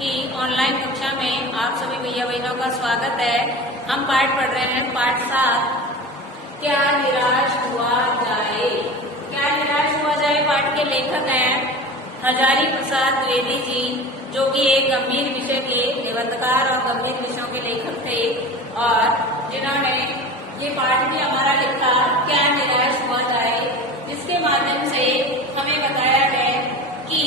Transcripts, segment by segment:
की ऑनलाइन कक्षा में आप सभी भैया बहनों का स्वागत है। हम पाठ पढ़ रहे हैं, पाठ 7, क्या निराश हुआ जाए। क्या निराश हुआ जाए पाठ के लेखक हैं हजारी प्रसाद द्विवेदी जी, जो कि एक गंभीर विषय के निबंधकार और गंभीर विषयों के लेखक थे, और जिन्होंने ये पाठ भी हमारा लिखा क्या निराश हुआ जाए, जिसके माध्यम से हमें बताया है कि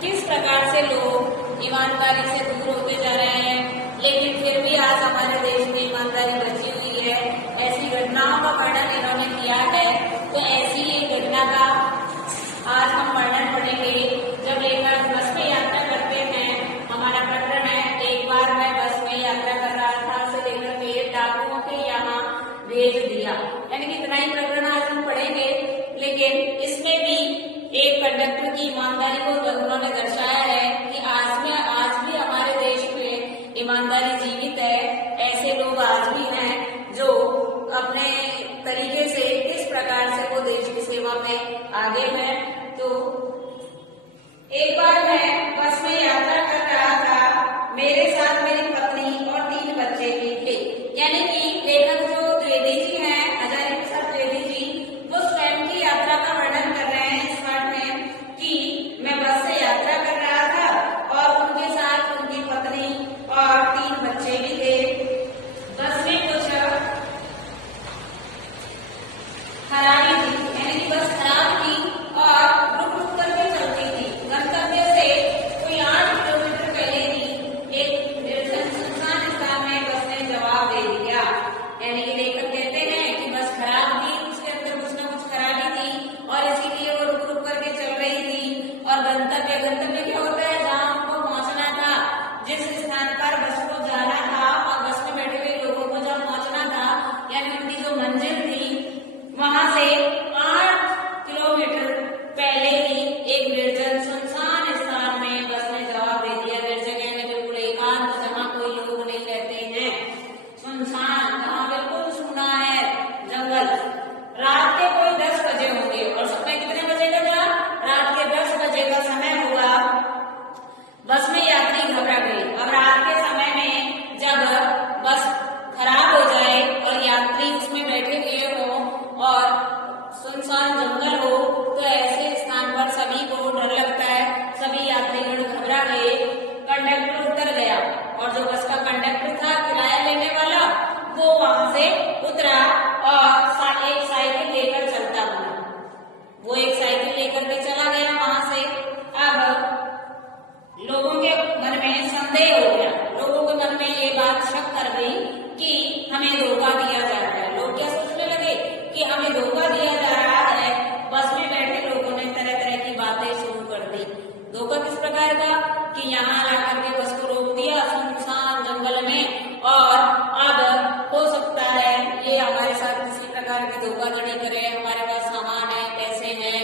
किस प्रकार से लोग ईमानदारी से दूर होते जा रहे हैं, लेकिन फिर भी आज हमारे देश में ईमानदारी बची हुई है। ऐसी घटनाओं का वर्णन इन्होंने किया है। तो ऐसी एक घटना का आज हम वर्णन पढ़ेंगे। जब लेखक बस में यात्रा करते हैं, हमारा प्रकरण है, एक बार मैं बस में यात्रा कर रहा था से लेकर के डाकुओं के यहाँ भेज दिया। यानी कि इतना ही प्रकरण आज हम पढ़ेंगे, लेकिन इसमें भी एक कंडक्टर की ईमानदारी को उन्होंने दर्शाया है कि आज भी हमारे देश में ईमानदारी जीवित है। ऐसे लोग आज भी हैं जो अपने तरीके से किस प्रकार से वो देश की सेवा में आगे हैं। तो एक बार मैं बस में यात्रा कर रहा था, मेरे साथ मेरी पत्नी और 3 बच्चे भी थे। यानी कि लेखक जो द्विवेदी जी हैं, हजारी प्रसाद द्विवेदी जी, वो स्वयं की यात्रा का वर्णन कर रहे हैं इस पाठ में कि मैं बस से यात्रा कर रहा था और उनके साथ उनकी पत्नी और 3 बच्चे भी थे। बस में कुछ खराबी थी, यानी कि बस खराब थी और रुक रुक करके चलती थी। गंतव्य से कोई 8 किलोमीटर पहले ही एक निर्जन सुनसान स्थान में बस ने जवाब दे दिया। यानी कि लेखक कहते हैं कि बस खराब थी, उसके अंदर कुछ ना कुछ खराबी थी और इसीलिए वो रुक रुक करके चल रही थी। और गंतव्य क्या होता है, जहाँ उनको पहुंचना था, जिस स्थान पर बस को जाना था और बस में बैठे हुए लोगों को जहाँ पहुंचना था, यानी उनकी जो मंजिल थी, वहां से 8 किलोमीटर पहले ही एक निर्जन सुनसान स्थान में बस ने जवाब दे दिया। निर्जन यानी बिल्कुल एकांत, जहाँ कोई लोग नहीं रहते हैं, सुनसान, जहाँ बिल्कुल सुना है, जंगल। रात के कोई 10 बजे होंगे और समय कितने बजे का था? रात के 10 बजे का समय हुआ। बस में यात्री घबरा गए। अब रात के समय में जब बस खराब हो जाए और यात्री उसमें बैठे हुए हों और सुनसान जंगल हो, तो ऐसे स्थान पर सभी को डर लगता है। सभी यात्रीगण घबरा गए। कंडक्टर उतर गया और जो बस का कंडक्टर था, किराया लेने वाला, वो वहां से उतरा और एक साइकिल लेकर चलता बना। वो एक साइकिल लेकर के चला गया वहां से। अब लोगों के मन में संदेह हो गया, लोगों के मन में ये बात शक कर गई कि हमें धोखा दिया जा रहा है। लोग क्या सोचने लगे कि हमें धोखा दिया जा रहा है। बस में बैठे लोगों ने तरह तरह की बातें शुरू कर दी। धोखा किस प्रकार का कि यहाँ लाकर के बस को रोक दिया सुनसान जंगल में, और अब हो सकता है ये हमारे साथ किसी प्रकार की धोखाधड़ी करे। हमारे पास सामान है, पैसे हैं,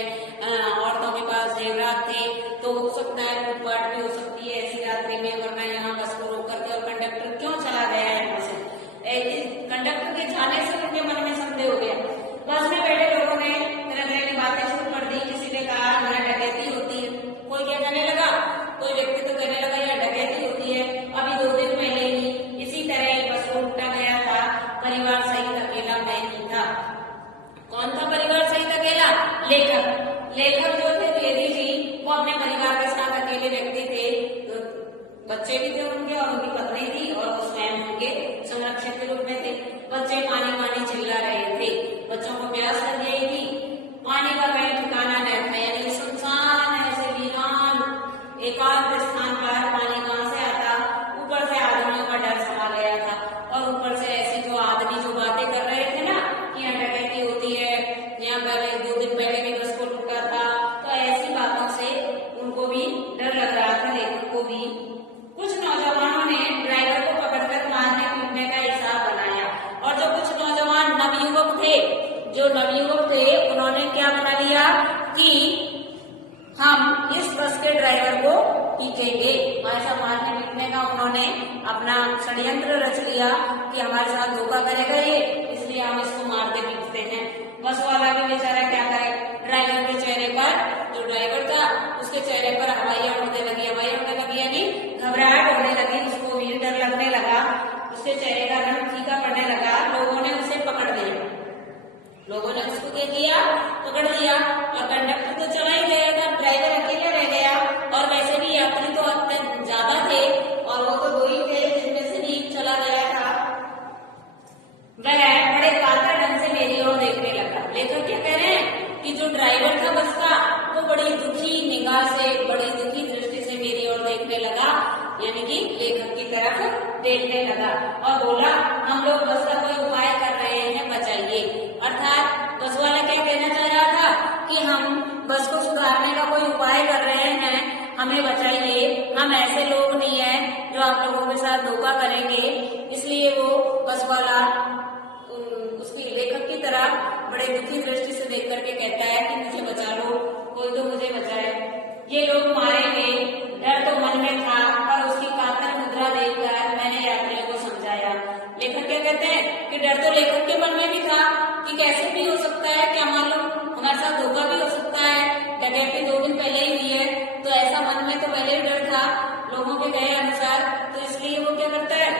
औरतों के पास जेवरात थे, तो हो सकता है लूटपाट भी हो सकती है ऐसी रात्रि में, वरना यहाँ बस को रोक करके। और कंडक्टर क्यों चला गया है यहाँ से? कंडक्टर के जाने से उनके मन में संदेह हो गया। बस में बैठे लोगों ने तरह तरह की बातें शुरू कर दी। किसी ने कहा यहाँ डकैती होती है, कोई क्या कहने लगा, कोई व्यक्ति तो कहने लगा यहाँ डकैती होती है। अभी 2 दिन पहले ही इसी तरह बस को लूटा गया था, परिवार सहित अकेला मैं ही था। कौन था परिवार सहित अकेला? लेखक जो थे द्विवेदी जी, वो अपने परिवार के साथ अकेले व्यक्ति थे। तो बच्चे भी थे उनके और उनकी पत्नी थी और वो स्वयं उनके संरक्षक के रूप में थे। बच्चे पानी पानी चिल्ला रहे थे, बच्चों को प्यास लग गई थी, पानी का कहीं ठिकाना नहीं था। यानी सुनसान ऐसे वीरान एकांत स्थान पर पानी कहाँ से आता? ऊपर से आदमियों का डर समा गया था और ऊपर से ऐसी जो आदमी जो बातें कर रहे थे ना कि यहाँ डकैती होती है, यहाँ पहले 2 दिन पहले भी बस को लूटा था, तो ऐसी बातों से उनको भी डर लग रहा था, लेखक को भी। कुछ नौजवानों ने ड्राइवर को पकड़कर मारने पीटने का हिसाब बनाया, और जो कुछ नौजवान नवयुवक थे, उन्होंने क्या बना लिया कि हम इस बस के ड्राइवर को पीटेंगे। ऐसा मारने पीटने का उन्होंने अपना षड्यंत्र रच लिया कि हमारे साथ धोखा करेगा ये, इसलिए हम इसको मारते पीटते हैं। बस वाला भी बेचारा क्या करे, ड्राइवर के चेहरे पर, जो ड्राइवर था उसके चेहरे पर हवाइयां उड़ने लगी यानी घबराहट कर दिया और कंडक्टर तो चला ही गया था, ड्राइवर अकेला रह गया। और वैसे भी यात्री तो अत्यंत ज्यादा थे और वो तो 2 ही थे जिनमें से भी चला गया था। वह बड़े कातर ढंग से मेरी ओर देखने लगा। लेखक क्या कह रहे हैं कि जो ड्राइवर था बस का, वो बड़ी दुखी निगाह से, बड़ी दुखी दृष्टि से मेरी ओर देखने लगा, यानी कि लेखक की तरफ देखने लगा और बोला, हम लोग बस का कोई उपाय कर रहे हैं, बचाइए। अर्थात बस वाला क्या कहना चाह रहा था कि हम बस को सुधारने का कोई उपाय कर रहे हैं, हमें बचाइए, हम ऐसे लोग नहीं है जो आप लोगों के साथ धोखा करेंगे। इसलिए वो बस वाला उसकी लेखक की तरह बड़े दुखी दृष्टि से देख करके कहता है कि मुझे बचा लो, कोई तो मुझे बचाए, ये लोग मारेंगे। डर तो मन में था पर उसकी कातर मुद्रा देखकर मैंने यात्रियों को समझाया। लेखक क्या कहते हैं कि डर तो लेखक के मन में भी था कि कैसे भी हो सकता है, क्या मालूम हमारे साथ धोखा भी हो सकता है, डकैती 2 दिन पहले ही हुई है, तो ऐसा मन में तो पहले ही डर था लोगों के कहे अनुसार। तो इसलिए वो क्या करता है,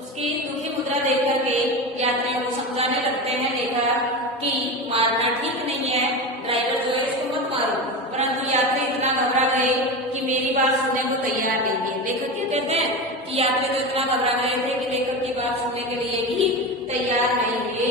उसकी दुखी मुद्रा देख करके यात्रियों को समझाने लगते हैं लेखक कि मारना ठीक नहीं है, ड्राइवर जो है इसको मत मारो। परंतु यात्री इतना घबरा गए कि मेरी बात सुनने को तैयार नहीं है। लेखक क्या कहते हैं कि यात्री तो इतना घबरा गए थे कि लेखक की बात सुनने के लिए भी तैयार नहीं थे।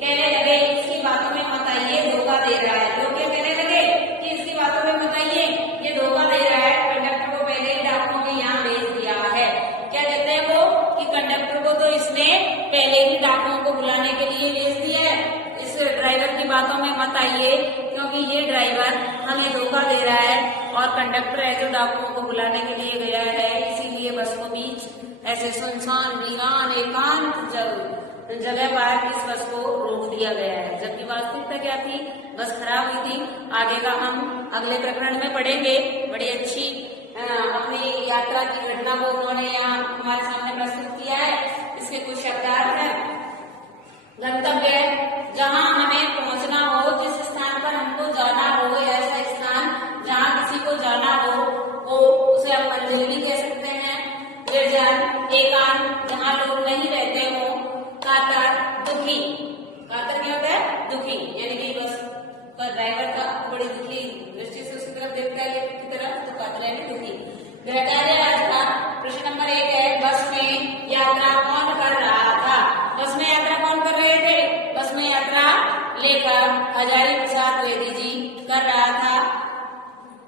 कहने लगे, इसकी बातों में मत आइए, धोखा दे रहा है। लोग क्या कहने लगे कि इसकी बातों में मत आइए, ये धोखा दे रहा है, कंडक्टर को पहले ही डाकुओं ने यहाँ भेज दिया है। क्या कहते हैं वो कि कंडक्टर को तो इसने पहले ही डाकुओं को बुलाने के लिए भेज दिया है, इस ड्राइवर की बातों में मत आइए, क्योंकि ये ड्राइवर हमें धोखा दे रहा है और कंडक्टर है जो डाकुओं को बुलाने के लिए गया है, इसीलिए बस को बीच ऐसे सुनसान वीरान एकांत जगह पर इस बस को रोक दिया गया है। जबकि वास्तविकता क्या थी, बस खराब हुई थी। आगे का हम अगले प्रकरण में पढ़ेंगे। बड़ी अच्छी अपनी यात्रा की घटना को उन्होंने यहाँ हमारे सामने प्रस्तुत किया है। इसके कुछ शब्दार्थ हैं। गंतव्य, जहाँ हमें पहुंचना हो, जिस स्थान पर हमको जाना हो, ऐसा स्थान जहाँ किसी को जाना हो उसे हम मंजिल भी कह सकते हैं। निर्जन, एकांत, जहाँ लोग नहीं रहते हो। कातर, दुखी, कातर क्या होता है, दुखी, यानी कि बस का ड्राइवर का बड़ी दुखी दृष्टि से उसकी तरफ देखता है, की तरफ, तो कातर है दुखी। गृहकार्य आज का प्रश्न नंबर 1 है, बस में यात्रा कौन कर रहा था? बस में यात्रा कौन कर रहे थे? बस में यात्रा लेखक हजारी प्रसाद द्विवेदी जी कर रहा था।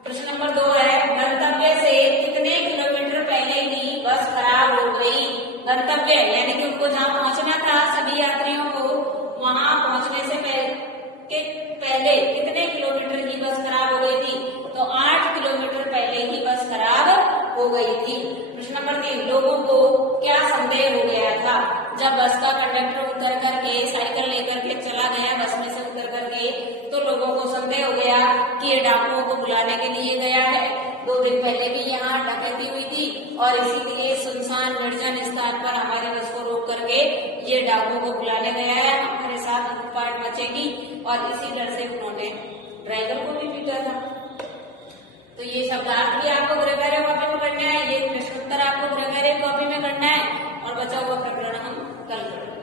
प्रश्न नंबर 2 है, गंतव्य से कितने किलोमीटर पहले ही बस खराब हो गई? गंतव्य यानी कि उनको जहाँ पहुंचना था सभी यात्रियों को, वहां पहुंचने से पहले कितने किलोमीटर की बस खराब हो गई थी? तो 8 किलोमीटर पहले ही बस खराब हो गई थी। प्रश्न नंबर 3, लोगों को क्या संदेह हो गया था? जब बस का कंडक्टर उतर करके साइकिल लेकर के चला गया, बस में से उतर करके, तो लोगों को संदेह हो गया कि ये डाकुओं को बुलाने के लिए गया है। 2 दिन पहले भी यहाँ डकैती हुई थी और इसीलिए सुनसान निर्जन स्थान पर हमारे बस को रोक करके ये डाकुओं को बुलाने गया है, हमारे साथ लूटपाट मचेगी। और इसी डर से उन्होंने ड्राइवर को भी पीटा था। तो ये शब्दार्थ भी आपको गृहकार्य कॉपी में करना है, ये प्रश्नोत्तर आपको गृहकार्य कॉपी में करना है और बचा हुआ प्रकरण हम कल करेंगे।